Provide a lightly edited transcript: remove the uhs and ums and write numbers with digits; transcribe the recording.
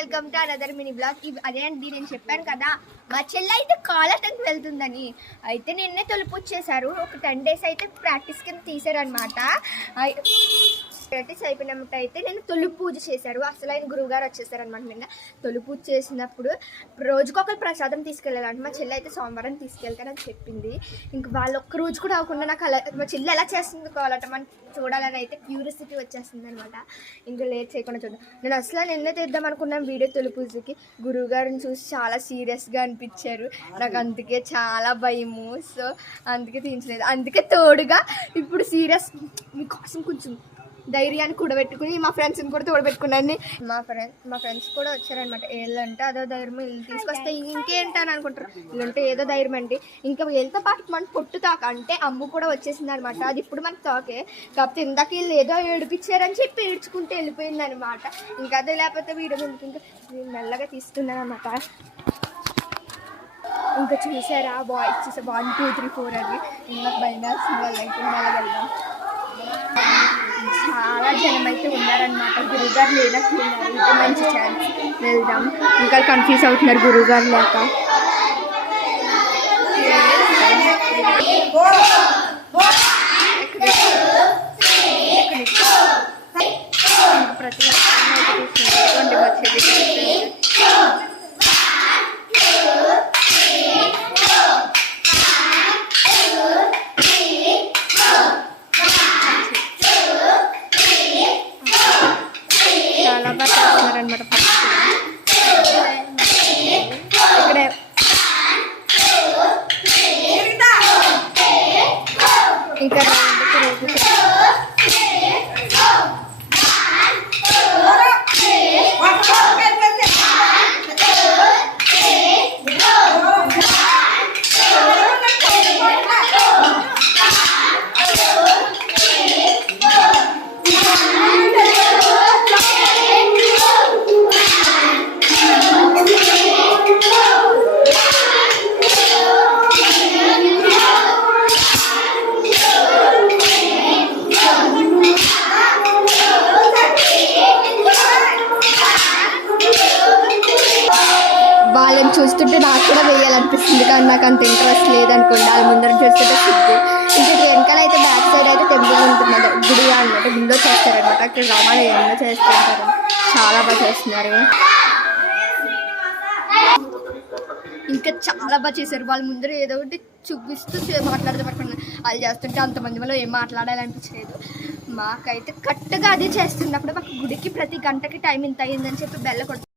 Welcome to another mini blog. అదే అండి, నేను చెప్పాను కదా మా చెల్లి అయితే కాలటంకి వెళ్తుందని. అయితే నిన్నే తొలుపు చేశారు. ఒక 10 days అయితే ప్రాక్టీస్ కింద తీసారనమాట. ప్రాక్టీస్ అయిపోయినప్పుడు అయితే నేను తొలి పూజ చేశారు. అసలు ఆయన గురువుగారు వచ్చేసారనమాట. నిన్న తొలి పూజ చేసినప్పుడు రోజుకొకరు ప్రసాదం తీసుకెళ్ళాలంటే మా చెల్లి అయితే సోమవారం తీసుకెళ్తారని చెప్పింది. ఇంక వాళ్ళు ఒక్క రోజు కూడా అవ్వకుండా నాకు అలా మా చెల్లి ఎలా చేస్తుంది కావాలట మనం చూడాలని అయితే క్యూరియాసిటీ వచ్చేస్తుంది అనమాట. ఇంకా లేట్ చేయకుండా చూద్దాం. నేను అసలు నిన్నే తీద్దాం అనుకున్నాను వీడియో తొలి పూజకి. గురువుగారిని చూసి చాలా సీరియస్గా అనిపించారు. నాకు అందుకే చాలా భయము. సో అందుకే తీయించలేదు. అందుకే తోడుగా ఇప్పుడు సీరియస్ మీకోసం కొంచెం ధైర్యాన్ని కూడబెట్టుకుని మా ఫ్రెండ్స్ని కూడా తోడబెట్టుకున్నాను. మా ఫ్రెండ్స్ కూడా వచ్చారనమాట. వీళ్ళంటే అదో ధైర్యం, వీళ్ళు తీసుకొస్తే ఇంకేంటని అనుకుంటారు. వీళ్ళంటే ఏదో ధైర్యం అండి. ఇంకా వీళ్ళతో పాటు మన పొట్టు తాక అంటే అమ్ము కూడా వచ్చేసింది అనమాట. అది ఇప్పుడు మనకు తాకే. కాకపోతే ఇందాక వీళ్ళు ఏదో ఏడిపించారని చెప్పి ఏడ్చుకుంటూ వెళ్ళిపోయింది అనమాట. ఇంకా అదే లేకపోతే వీడియో ముందుకు ఇంకా మెల్లగా తీసుకున్నాను అనమాట. ఇంకా చూసారా బాయ్స్ చూసా 1 2 3 4 అని. ఇంకా భయం వేస్తుంది వాళ్ళు అయితే వెళ్ళగలుగుతాం. చాలా జనం అయితే ఉన్నారనమాట. గురువుగారు లేనట్లున్నారు. ఇంకా మంచి ఛాన్స్, వెళ్దాం. ఇంకా కన్ఫ్యూజ్ అవుతున్నారు గురువుగారు లేక. ప్రతి చాలా బాగా చేస్తున్నారనమాట. ఇక్కడే ఇంకా వాళ్ళని చూస్తుంటే నాకు కూడా వేయాలనిపిస్తుంది. కానీ నాకు అంత ఇంట్రెస్ట్ లేదనుకోండి. వాళ్ళ ముందర చూస్తుంటే సిగ్గు. ఇంకా వెనకాల అయితే బ్యాక్ సైడ్ అయితే టెంపుల్ ఉంటుంది గుడి అనమాట. గుడిలో చేస్తారనమాట. అక్కడ రామాయణంలో చేస్తుంటారు. చాలా బాగా చేస్తున్నారు. ఇంకా చాలా బాగా చేశారు. వాళ్ళ ముందర ఏదో ఒకటి చూపిస్తూ మాట్లాడుతూ పట్టుకున్నారు. వాళ్ళు చేస్తుంటే అంతమంది వల్ల ఏం మాట్లాడాలనిపించలేదు. మాకైతే కరెక్ట్గా అది చేస్తున్నప్పుడు మాకు గుడికి ప్రతి గంటకి టైం ఇంత అయ్యిందని చెప్పి బెల్ల కొడుతుంది.